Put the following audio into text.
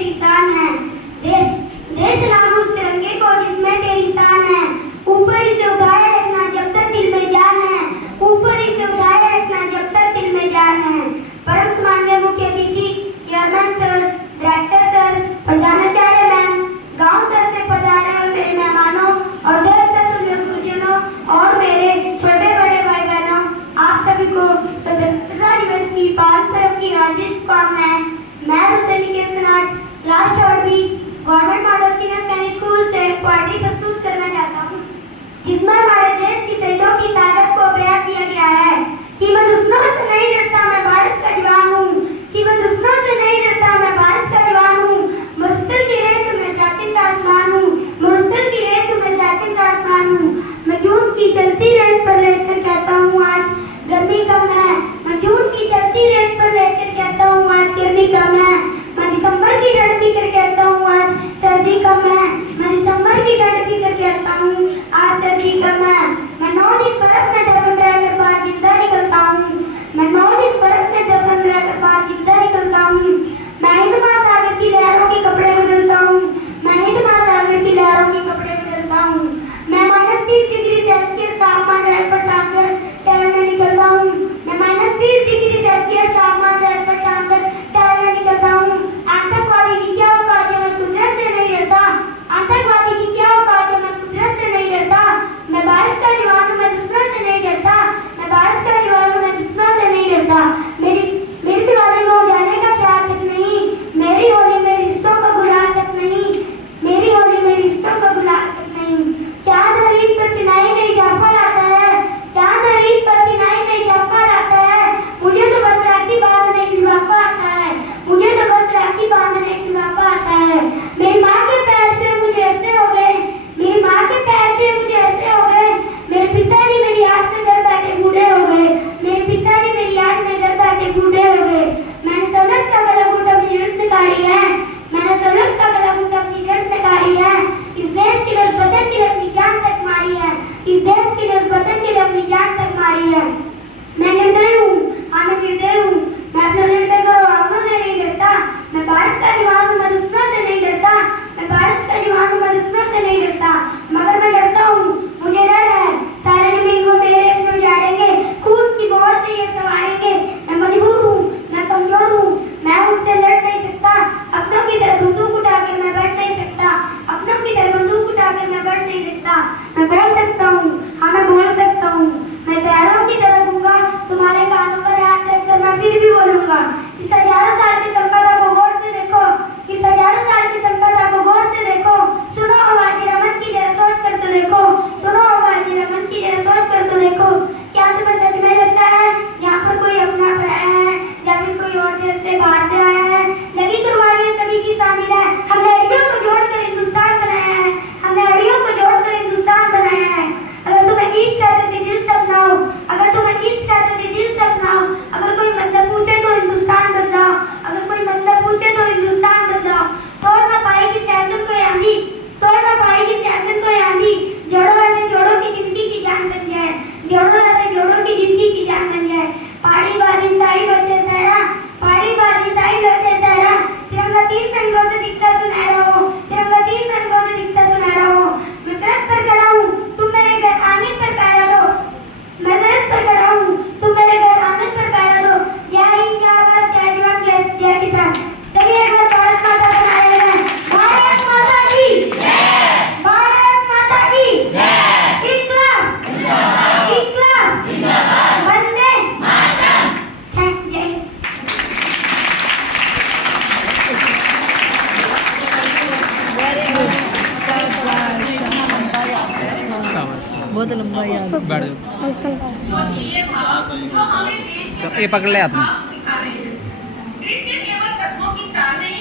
तेरी शान है। दे सलाम उस तिरंगे को जिसमें तेरी शान है। ऊपर इसे उठाए रखना जब तक दिल में जान है। ऊपर इसे उठाए रखना जब तक दिल में जान है। परम सम्माननीय मुख्य अतिथि चेयरमैन सर, डायरेक्टर सर, प्रधानाचार्य मैम, गांव स्तर से पधारे हुए मेरे मेहमानों और देवतुल्य गुरुजनों और मेरे छोटे बड़े भाई बहनों, आप सभी को स्वतंत्रता दिवस की पावन पर्व की हार्दिक शुभकामनाएं। मैं उत्तरनिकेतन क्लास 3 गवर्नमेंट मॉडल सीनियर सैनिक स्कूल से पोएट्री प्रस्तुत करना चाहता हूँ, जिसमें हमारे देश की शहीदों की ताकत को बयां किया गया है कि मैं दुश्मनों से नहीं डरता, मैं भारत का जवान हूँ। कि मैं दुश्मनों से नहीं डरता, मैं भारत का जवान हूँ। मुश्किल की रेत में जातिम का आसमान हूँ। मुश्किल की रेत में जातिम का आसमान हूँ। मैं जून की चलती रेत पर लेटकर कहता हूँ आज गर्मी कम है। मैं जून की चलती रेत पर लेटकर कहता हूँ आज गर्मी कम है। मैं दिसंबर की ठंड पीकर कहता हूँ आज सर्दी कम है। मैं दिसंबर की ठंड पीकर कहता हूँ आज सर्दी कम है। मैं 9 दिन बर्फ में दफन रहकर बाहर जिंदा निकलता हूँ। मैं 9 दिन बर्फ में दफन रहकर बाहर जिंदा निकलता हूँ। मैं हिंद महासागर की लहरों के कपड़े बदलता हूँ। मैं हिंद महासागर की लहरों के कपड़े बदलता हूँ। मैं -30 डिग्री सेल्सियस तापमान रह पर टांगकर टहलने निकलता हूँ। मैं -30 डिग्री सेल्सियस तापमान रह पर टांगकर टहलने निकलता हूँ। आतंकवादी की क्या औकात है, मैं कुदरत से नहीं डरता। आतंकवादी की क्या औकात है, मैं कुदरत से नहीं डरता। मैं भारत का जवान हूँ, मैं दुश्मन से नहीं डरता। मैं भारत का जवान हूँ, मैं दुश्मन से नहीं डरता। मेरी दिवाली में उजाले का ख्याल तक नहीं। मेरी होली में रिश्तों का गुलाल तक नहीं। मेरी होली में रिश्तों का गुलाल तक नहीं। चांद हरीफ पर किनारे में इजाफा लाता है। चांद हरीफ पर किनारे में इजाफा लाता है। मुझे तो बस राखी बांधने की लिफाफा आता है। मुझे तो बस राखी बांधने की लिफाफा आता है। मेरी माँ के पैर से मुझे ऐसे हो गए। मेरी माँ के पैर से मुझे ऐसे हो गए। मेरे पिताजी मेरी याद में घर बैठे बूढ़े हो गए। मेरे पिताजी मेरी याद में घर बैठे बूढ़े हो गए। मैंने सौलत का गला घूट अपनी जड़ निकाली है। मैंने सौलत का गला घूट अपनी जड़ निकाली है। इस देश के लिए वतन के लिए अपनी जान तक मारी है। इस देश के लिए वतन के लिए अपनी जान तक मारी है। मैं निर्दयी हूँ, हाँ मैं निर्दयी हूँ। मैं अपने निर्दय को रावणों से नहीं डरता। मैं भारत का जवान हूँ, मैं दुश्मनों से नहीं डरता। मैं भारत का जवान हूँ, मैं दुश्मनों से नहीं डरता। मगर मैं डरता हूँ, मुझे डर है सारे जमीन को मेरे अपने उजाड़ेंगे, खून की मोहर से ये सवारेंगे। मैं मजबूर हूँ, मैं कमजोर हूँ, मैं उनसे लड़ नहीं सकता। अपनों की तरफ बंदूक उठाकर मैं बढ़ नहीं सकता। अपनों की तरफ बंदूक उठाकर मैं बढ़ नहीं सकता। मैं बोल सकता हूँ, हाँ मैं बोल सकता हूँ। मैं पैरों की तरह दूंगा, तुम्हारे कानों पर हाथ रखकर मैं फिर भी बोलूंगा। इस हजारों साल की संपदा को गौर से देखो। इस हजारों साल की संपदा को गौर से देखो। सुनो आवाज़ रमन की जरा सोच कर तो देखो। सुनो आवाज़ रमन की जरा सोच कर तो देखो। क्या तुम्हें सच में लगता है यहाँ पर कोई अपना पराया है या फिर कोई और देश से बाहर से आया है? लगी कुर्बानियां सभी की शामिल है। हमने अड़ियों को जोड़कर हिंदुस्तान बनाया है। हमने अड़ियों को जोड़कर हिंदुस्तान बनाया है। अगर तुम्हें इस कहते से दिल से अपनाओ, अगर तुम्हें इस कहते से दिल से अपनाओ, अगर कोई मतलब पूछे तो हिंदुस्तान बदलाओ। अगर कोई मतलब पूछे तो हिंदुस्तान बदलाओ। तोड़ ना पाएगी सियासत को आंधी, तोड़ ना पाएगी सियासत को आंधी। जोड़ो ऐसे जोड़ो की जिंदगी की जान बन जाए। जोड़ो ऐसे जोड़ो की जिंदगी की जान बन जाए। पहाड़ी बारिश साहिल होते सहरा, पहाड़ी बारिश साहिल होते सहरा। तिरंगा 3 रंगों से दिखता सुनहरा हो। तिरंगा 3 रंगों से दिखता सुनहरा हो। मैं सड़क पर खड़ा हूँ, तुम मेरे घर आंगन पर पैरा दो। मैं सड़क पर खड़ा हूँ, तुम मेरे घर आंगन पर पैरा दो। जय हिंद, जय भारत, जय जवान, जय किसान। सभी एक बार भारत माता का नारा लगाएं। भारत माता की जय। भारत माता की जय। इनकलाब जिंदाबाद, इनकलाब जिंदाबाद। वंदे मातरम। जय हिंद। बहुत लंबा याद बैठ जाओ। ये पकड़ ले आपने। नृत्य केवल कदमों की चाल नहीं